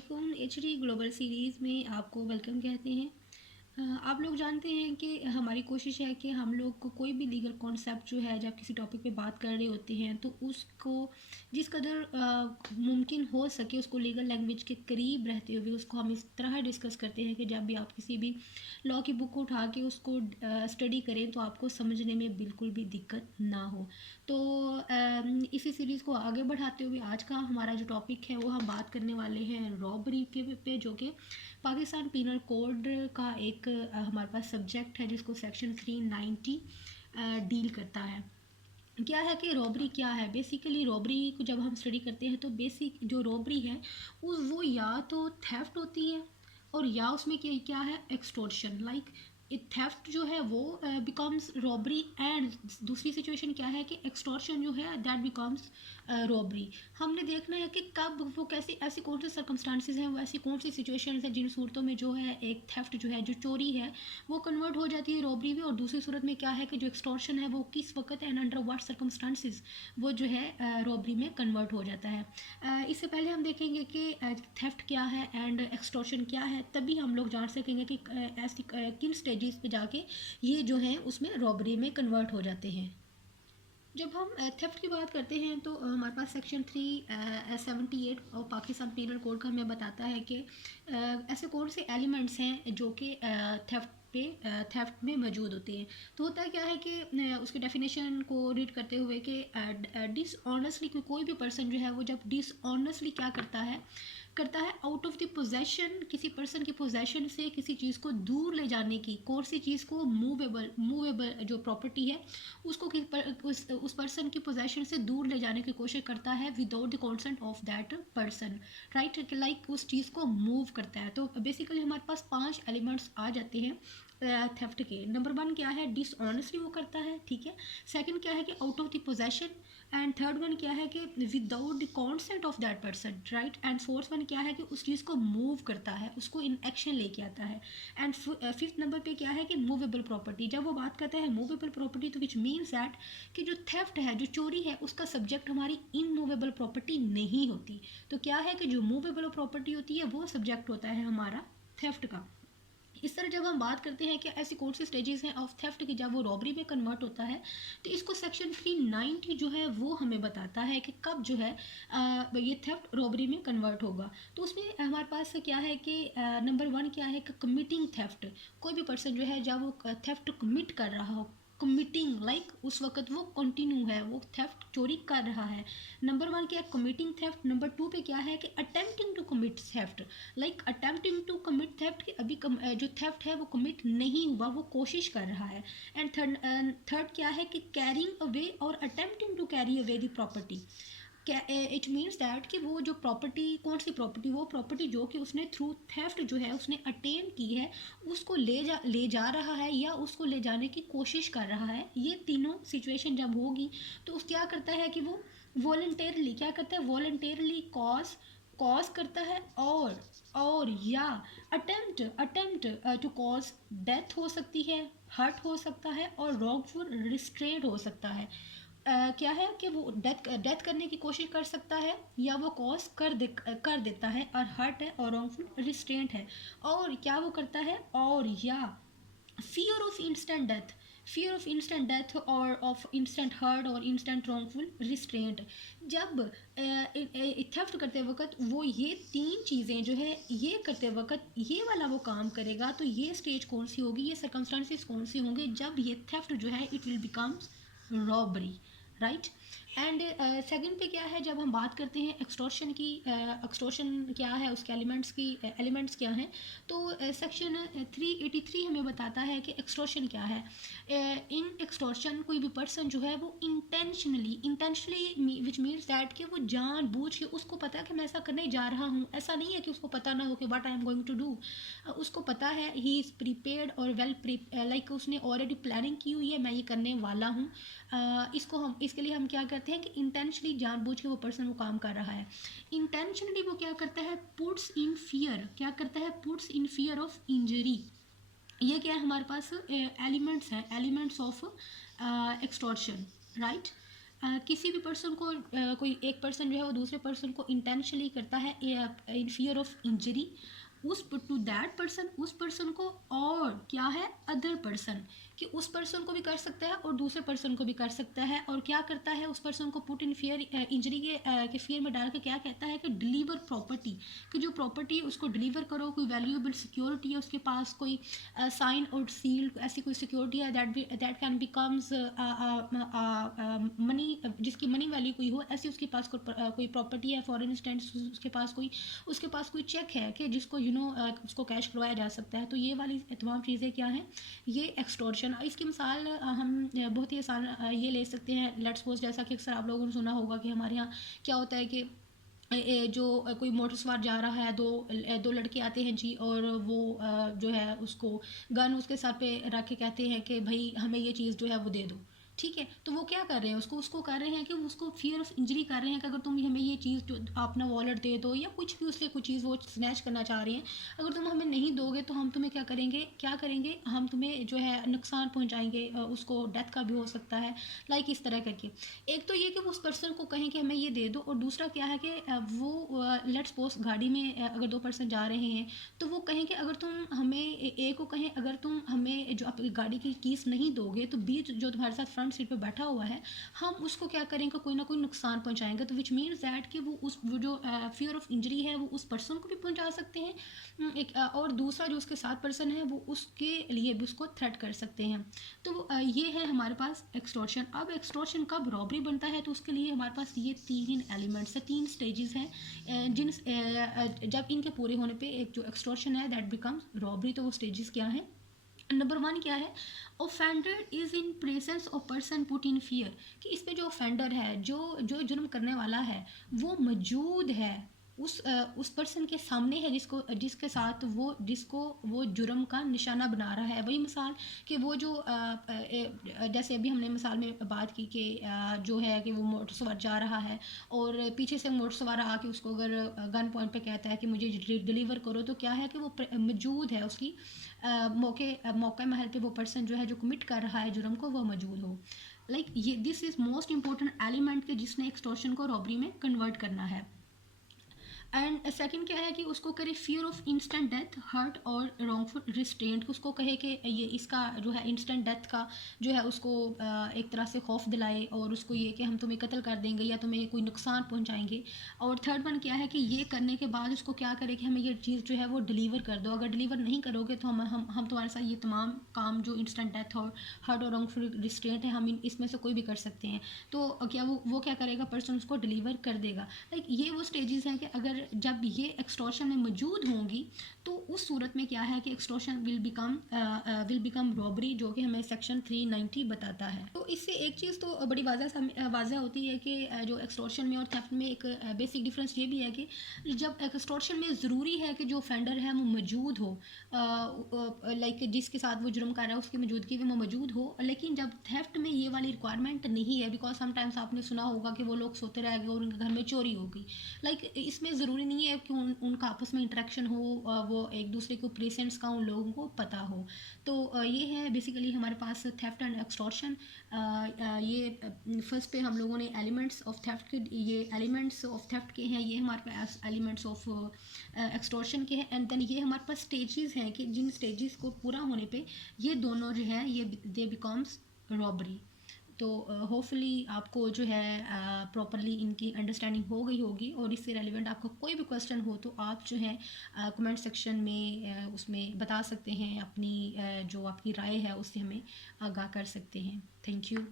अस्सलामुअलैकुम। HD global series में आपको वेलकम कहते हैं। आप लोग जानते हैं कि हमारी कोशिश है कि हम लोग को कोई भी लीगल कॉन्सेप्ट जो है जब किसी टॉपिक पे बात कर रहे होते हैं तो उसको जिस कदर मुमकिन हो सके उसको लीगल लैंग्वेज के करीब रहते हुए उसको हम इस तरह डिस्कस करते हैं कि जब भी आप किसी भी लॉ की बुक उठा के उसको स्टडी करें तो आपको समझने में बिल्कुल भी दिक्कत ना हो। तो इसी सीरीज़ को आगे बढ़ाते हुए आज का हमारा जो टॉपिक है वो हम बात करने वाले हैं रॉबरी के पे, जो कि पाकिस्तान पीनल कोड का एक हमारे पास सब्जेक्ट है जिसको सेक्शन 390 डील करता है। क्या है कि रॉबरी क्या है। बेसिकली रॉबरी को जब हम स्टडी करते हैं तो बेसिक जो रॉबरी है वो या तो थेफ्ट होती है और या उसमें क्या क्या है एक्सटोर्शन। लाइक थेफ्ट जो है वो बिकम्स रॉबरी एंड दूसरी सिचुएशन क्या है कि एक्सटोर्शन जो है दैट बिकम्स रॉबरी। हमने देखना है कि कब वो कैसी ऐसी कौन से सर्कमस्टांसिस हैं, वो ऐसी कौन सी सिचुएशन है जिन सूरतों में जो है एक थेफ्ट जो है जो चोरी है वो कन्वर्ट हो जाती है रॉबरी में, और दूसरी सूरत में क्या है कि जो एक्सटॉर्शन है वो किस वक्त एंड अंडर व्हाट सर्कमस्टांसिस वो जो है रॉबरी में कन्वर्ट हो जाता है। इससे पहले हम देखेंगे कि थेफ्ट क्या है एंड एक्सटॉर्शन क्या है, तभी हम लोग जान सकेंगे कि ऐसी किन स्टेजेस पे जाके ये जो है उसमें रॉबरी में कन्वर्ट हो जाते हैं। जब हम थेफ्ट की बात करते हैं तो हमारे पास सेक्शन 378 और पाकिस्तान पीनल कोड का हमें बताता है कि ऐसे कौन से एलिमेंट्स हैं जो कि थेफ्ट में मौजूद होते हैं। तो होता क्या है कि उसके डेफिनेशन को रीड करते हुए कि डिसऑनेस्टली कोई भी पर्सन जो है वो जब डिसऑनेस्टली क्या करता है आउट ऑफ द पोजेशन, किसी पर्सन की पोजेशन से किसी चीज़ को दूर ले जाने की, कौन सी चीज़ को मूवेबल जो प्रॉपर्टी है उसको उस पर्सन की पोजेशन से दूर ले जाने की कोशिश करता है without the consent of that person, right. Like उस चीज़ को मूव करता है। तो बेसिकली हमारे पास 5 एलिमेंट्स आ जाते हैं थेफ्ट के। नंबर 1 क्या है, डिसऑनेस्टली वो करता है, ठीक है। सेकंड क्या है कि out of the possession, and third one क्या है कि without the consent of that person, right. And fourth one क्या है कि उस चीज़ को मूव करता है, उसको इन एक्शन लेके आता है। एंड फिफ्थ नंबर पे क्या है कि मूवेबल प्रॉपर्टी। जब वो बात करता है मूवेबल प्रॉपर्टी तो विच मीन्स दैट कि जो थेफ्ट है, जो चोरी है, उसका सब्जेक्ट हमारी इनमूवेबल प्रॉपर्टी नहीं होती। तो क्या है कि जो मूवेबल प्रॉपर्टी होती है वो सब्जेक्ट होता है हमारा थेफ्ट का। इस तरह जब हम बात करते हैं कि ऐसी कौन सी स्टेजेस हैं ऑफ थेफ्ट की जब वो रॉबरी में कन्वर्ट होता है, तो इसको सेक्शन 390 जो है वो हमें बताता है कि कब जो है ये थेफ्ट रॉबरी में कन्वर्ट होगा। तो उसमें हमारे पास क्या है कि नंबर 1 क्या है कि कमिटिंग थेफ्ट। कोई भी पर्सन जो है जब वो थेफ्ट कमिट कर रहा हो, कमिटिंग लाइक उस वक्त वो कंटिन्यू है, वो थेफ्ट चोरी कर रहा है। नंबर 1 क्या है कमिटिंग थेफ्ट। नंबर 2 पे क्या है कि attempting to commit theft, like attempting to commit theft कि अभी जो थेफ्ट है वो कमिट नहीं हुआ, वो कोशिश कर रहा है। एंड थर्ड क्या है कि कैरिंग अवे और attempting to carry away the property. It means that कि वो जो प्रॉपर्टी, कौन सी प्रॉपर्टी, वो प्रॉपर्टी जो कि उसने थ्रू थेफ्ट जो है उसने अटेन की है उसको ले जा रहा है या उसको ले जाने की कोशिश कर रहा है। ये तीनों सिचुएशन जब होगी तो उस क्या करता है कि वो वॉलंटेरली क्या करता है, वॉलंटेरली कॉज करता है और या अटेम्प्ट टू कॉज डेथ हो सकती है, हर्ट हो सकता है और रॉन्गफुल रिस्ट्रेंट हो सकता है। क्या है कि वो डेथ करने की कोशिश कर सकता है या वो कॉज कर देता है, और हर्ट है और रॉन्गफुल रिस्ट्रेंट है, और क्या वो करता है, और या fear of instant death, fear of instant death और of instant hurt और instant wrongful restraint। जब थेफ्ट करते वक्त वो ये 3 चीज़ें जो है ये करते वक्त ये वाला वो काम करेगा, तो ये स्टेज कौन सी होगी, ये सर्कमस्टांसिस कौन से होंगे जब ये थेफ्ट जो है it will becomes robbery, right. And second पे क्या है, जब हम बात करते हैं एक्सटॉर्शन की, एक्सटॉर्शन क्या है, उसके एलिमेंट्स क्या हैं, तो सेक्शन 383 हमें बताता है कि एक्सटॉर्शन क्या है। इन एक्सटॉर्शन कोई भी पर्सन जो है वो इंटेंशनली विच मीन्स दैट कि वो जानबूझ के, उसको पता है कि मैं ऐसा करने जा रहा हूँ, ऐसा नहीं है कि उसको पता ना हो कि what I am going to do. उसको पता है, ही इज़ प्रीपेयर्ड और वेल लाइक उसने ऑलरेडी प्लानिंग की हुई है, मैं ये करने वाला हूँ। इसके लिए हम क्या करते हैं कि इंटेंशनली जानबूझ के वो पर्सन वो काम कर रहा है। इंटेंशनली वो क्या करता है, पुट्स इन फियर, क्या करता है, puts in fear of injury. ये क्या है हमारे पास एलिमेंट्स हैं, एलिमेंट्स ऑफ एक्सटॉर्शन, राइट। किसी भी पर्सन को कोई एक पर्सन जो है वो दूसरे पर्सन को इंटेंशनली करता है इन फियर ऑफ इंजरी उस टू दैट पर्सन, उस पर्सन को, और क्या है अदर पर्सन, कि उस पर्सन को भी कर सकता है और दूसरे पर्सन को भी कर सकता है। और क्या करता है, उस पर्सन को पुट इन फियर इंजरी के फियर में डाल के क्या कहता है कि डिलीवर प्रॉपर्टी, कि जो प्रॉपर्टी है उसको डिलीवर करो, कोई वैल्यूएबल सिक्योरिटी है उसके पास, कोई साइन और सील ऐसी कोई सिक्योरिटी है दैट कैन बिकम्स मनी, जिसकी मनी वैल्यू कोई हो, ऐसी उसके पास कोई प्रॉपर्टी है। फॉर इंस्टेंस उसके पास कोई चेक है कि जिसको उसको कैश करवाया जा सकता है। तो ये वाली तमाम चीज़ें क्या हैं, ये एक्सटॉर्शन। इसकी मिसाल हम बहुत ही आसान ये ले सकते हैं। लेट्स सपोज जैसा कि अक्सर आप लोगों ने सुना होगा कि हमारे यहाँ क्या होता है कि जो कोई मोटर सवार जा रहा है, दो लड़के आते हैं जी, और वो जो है उसको गन उसके सर पे रख के कहते हैं कि भाई हमें ये चीज़ जो है वो दे दो। ठीक है, तो वो क्या कर रहे हैं, उसको कर रहे हैं कि उसको फियर ऑफ इंजरी कर रहे हैं कि अगर तुम हमें ये चीज़ जो अपना वॉलेट दे दो या कुछ भी उससे कुछ चीज़ वो स्नैच करना चाह रहे हैं, अगर तुम हमें नहीं दोगे तो हम तुम्हें क्या करेंगे, हम तुम्हें जो है नुकसान पहुंचाएंगे, उसको डेथ का भी हो सकता है। लाइक इस तरह करके एक तो ये कि वो उस पर्सन को कहें कि हमें ये दे दो, और दूसरा क्या है कि वो लेट्स सपोज गाड़ी में अगर दो पर्सन जा रहे हैं तो वो कहें कि अगर तुम हमें ए को कहें अगर तुम हमें जो अपनी गाड़ी की कीस नहीं दोगे तो बी जो तुम्हारे साथ फ्रंट सीट पे बैठा हुआ है हम उसको क्या करेंगे, कोई ना कोई नुकसान पहुंचाएंगे। तो विच मीन्स दैट कि वो जो फियर ऑफ इंजरी है वो उस पर्सन को भी पहुंचा सकते हैं, और दूसरा जो उसके साथ पर्सन है वो उसके लिए भी उसको थ्रेट कर सकते हैं। तो ये है हमारे पास एक्सटॉर्शन। अब एक्सटॉर्शन कब रॉबरी बनता है, तो उसके लिए हमारे पास ये तीन एलिमेंट्स है, तीन स्टेजेस हैं, जब इनके पूरे होने पे एक जो एक्सटॉर्शन है दैट बिकम्स रॉबरी। तो वो स्टेजेस क्या है, नंबर वन क्या है, offender is in presence of person put in fear, कि इस पे जो ऑफेंडर है, जो जो जुर्म करने वाला है वो मौजूद है, उस पर्सन के सामने है जिसके साथ जिसको वो जुर्म का निशाना बना रहा है। वही मिसाल कि वो जो जैसे अभी हमने मिसाल में बात की कि जो है कि वो मोटर सवार जा रहा है और पीछे से मोटर सवार आके उसको अगर गन पॉइंट पे कहता है कि मुझे डिलीवर करो, तो क्या है कि वो मौजूद है, उसकी मौके महल पे वो पर्सन जो है जो कमिट कर रहा है जुर्म को वो मौजूद हो। लाइक ये this is most important element के जिसने एक्सटॉर्शन को रॉबरी में कन्वर्ट करना है। एंड सेकंड क्या है कि उसको करे fear of instant death, hurt और रॉन्गफुल रिस्ट्रेंट, उसको कहे कि ये इसका जो है इंस्टेंट डेथ का जो है उसको एक तरह से खौफ दिलाए और उसको ये कि हम तुम्हें कत्ल कर देंगे या तुम्हें कोई नुकसान पहुंचाएंगे। और थर्ड वन क्या है कि ये करने के बाद उसको क्या करे कि हमें ये चीज़ जो है वो डिलीवर कर दो, अगर डिलीवर नहीं करोगे तो हम तुम्हारे साथ ये तमाम काम जो इंस्टेंट डेथ और हर्ट और रॉन्गफुल रिस्ट्रेंट है हम इसमें से कोई भी कर सकते हैं। तो क्या वो क्या करेगा, पर्सन उसको डिलीवर कर देगा। लाइक ये वो स्टेजेस हैं कि अगर जब ये एक्सटॉर्शन में मौजूद होंगी तो उस सूरत में क्या है कि एक्सटॉर्शन विल बिकम रॉबरी, जो कि हमें सेक्शन 390 बताता है। तो इससे एक चीज़ तो बड़ी वाजह होती है कि जो एक्सटॉर्शन में और थेफ्ट में एक बेसिक डिफरेंस ये भी है कि जब एक्सटॉर्शन में ज़रूरी है कि जो ऑफेंडर है वो मौजूद हो, लाइक जिसके साथ वो जुर्म कर रहा है उसकी मौजूदगी में वो मौजूद हो, लेकिन जब थेफ्ट में ये वाली रिक्वायरमेंट नहीं है, बिकॉज समटाइम्स आपने सुना होगा कि वो लोग सोते रह गए और उनके घर में चोरी हो गई। लाइक इसमें ज़रूरी नहीं है कि उनका आपस में इंटरेक्शन हो, वो एक दूसरे को प्रेजेंट्स का उन लोगों को पता हो। तो ये है बेसिकली हमारे पास थेफ्ट एंड एक्सटॉर्शन। ये फर्स्ट पे हम लोगों ने एलिमेंट्स ऑफ थेफ्ट के, ये एलिमेंट्स ऑफ थेफ्ट के हैं, ये हमारे पास एलिमेंट्स ऑफ एक्सटॉर्शन के हैं, एंड देन ये हमारे पास स्टेजेस हैं कि जिन स्टेजेस को पूरा होने पे ये दोनों जो है ये दे बिकम्स रॉबरी। तो होपफुली आपको जो है प्रॉपरली इनकी अंडरस्टैंडिंग हो गई होगी, और इससे रेलिवेंट आपका कोई भी क्वेश्चन हो तो आप जो है कमेंट सेक्शन में उसमें बता सकते हैं, अपनी जो आपकी राय है उससे हमें आगाह कर सकते हैं। Thank you.